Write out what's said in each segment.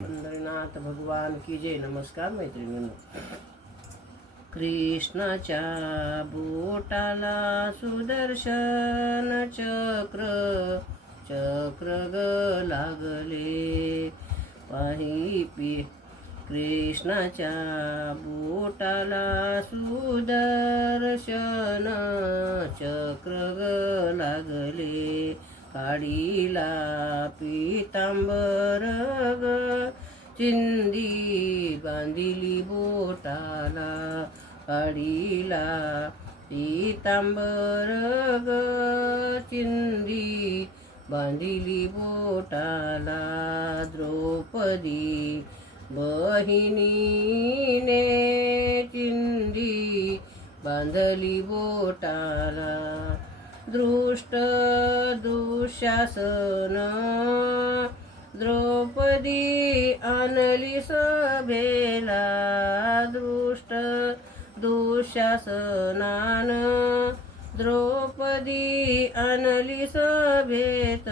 पंढरीनाथ भगवान की जय. नमस्कार मैत्रिणींनो. कृष्णाच्या बोटाला सुदर्शन चक्र चक्र ग लागले पाही पी. कृष्णाच्या बोटाला सुदर्शन चक्र ग लागले काडीला पितांबर ग चिंदी बांधिली बोटाला काडीला पितांबर ग चिंदी बांधिली बोटाला द्रौपदी बहिणीने चिंदी बांधली बोटाला दृष्ट दुःशासन द्रौपदी आणली सभेला दृष्ट दुःशासनान द्रौपदी आणली सभेत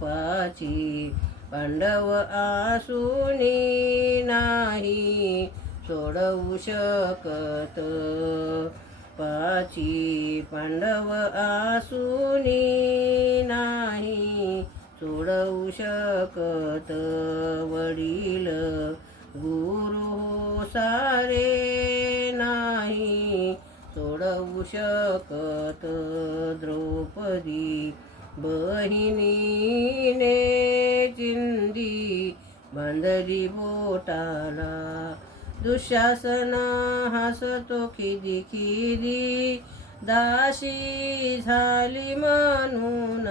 पाची पांडव आसूनी नाही सोडवू शकत पाची पांडव आसूनी नाही सोडवू शकत वडील गुरु सारे नाही सोडवू शकत द्रौपदी बहिणीने चिंदी बांधली बोटाला दुःशासन हसतो खिदी खिदी दाशी झाली म्हणून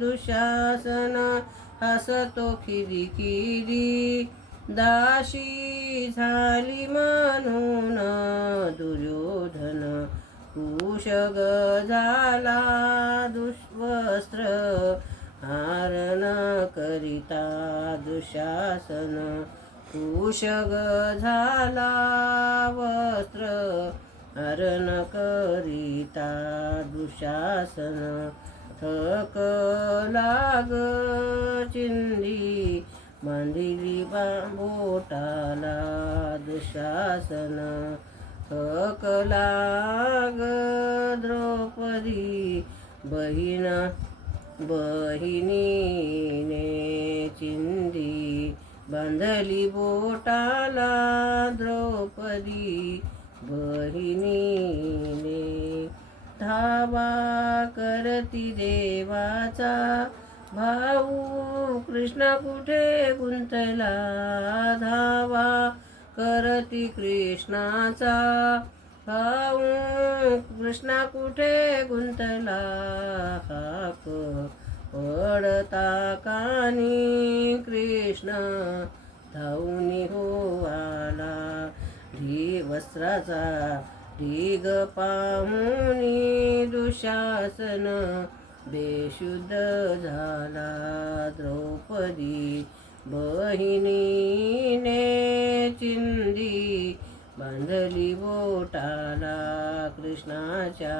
दुःशासन हसतो खिदी खिदी दाशी झाली म्हणून दुर्योधन कुशग झाला दुष्वस्त्र हारण करिता दुःशासन कुशग झाला वस्त्र हरण करिता दुःशासन थक लाग चिंदी बांधिली बोटाला दुःशासन थक लाग द्रौपदी बहिणीने चिंदी बांधली बोटाला द्रौपदी बहिणीने धावा करती देवाचा भाऊ कृष्णा कुठे गुंतला धावा करती कृष्णाचा भाऊ कृष्णा कुठे गुंतला हाक पडता कानी कृष्ण धावूनी हो आला वस्त्राचा ढीग पाहुनी दुःशासन बेशुद्ध झाला द्रौपदी बहिणीने चिंदी बांधली बोटाला कृष्णाच्या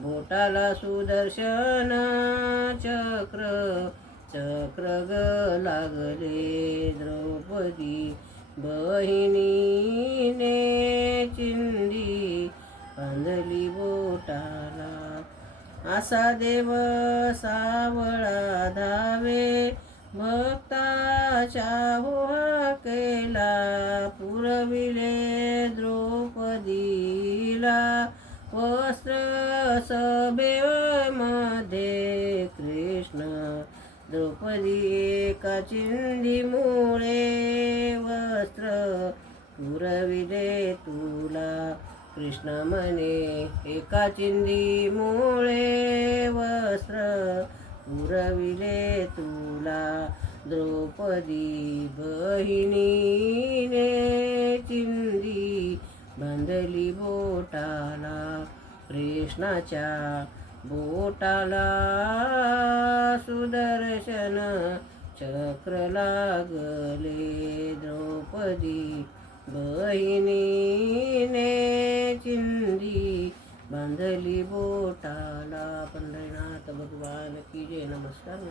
बोटाला सुदर्शन चक्र चक्र ग लागले द्रौपदी बहिणीने चिंदी बांधली बोटाला असा देव सावळा धावे भक्ताच्या होहा केला पुरविले द्रौपदीला वस्त्र सभेमध्ये कृष्ण द्रौपदी एका चिंधीमुळे वस्त्र पुरविले तुला कृष्ण म्हणे एका चिंधीमुळे वस्त्र पुरविले तुला द्रौपदी बहिणीने चिंदी बांधली बोटाला कृष्णाच्या बोटाला सुदर्शन चक्र लागले द्रौपदी बहिणीने चिंदी बांधली बोटाला. पंढरीनाथ भगवान की जय. नमस्कार.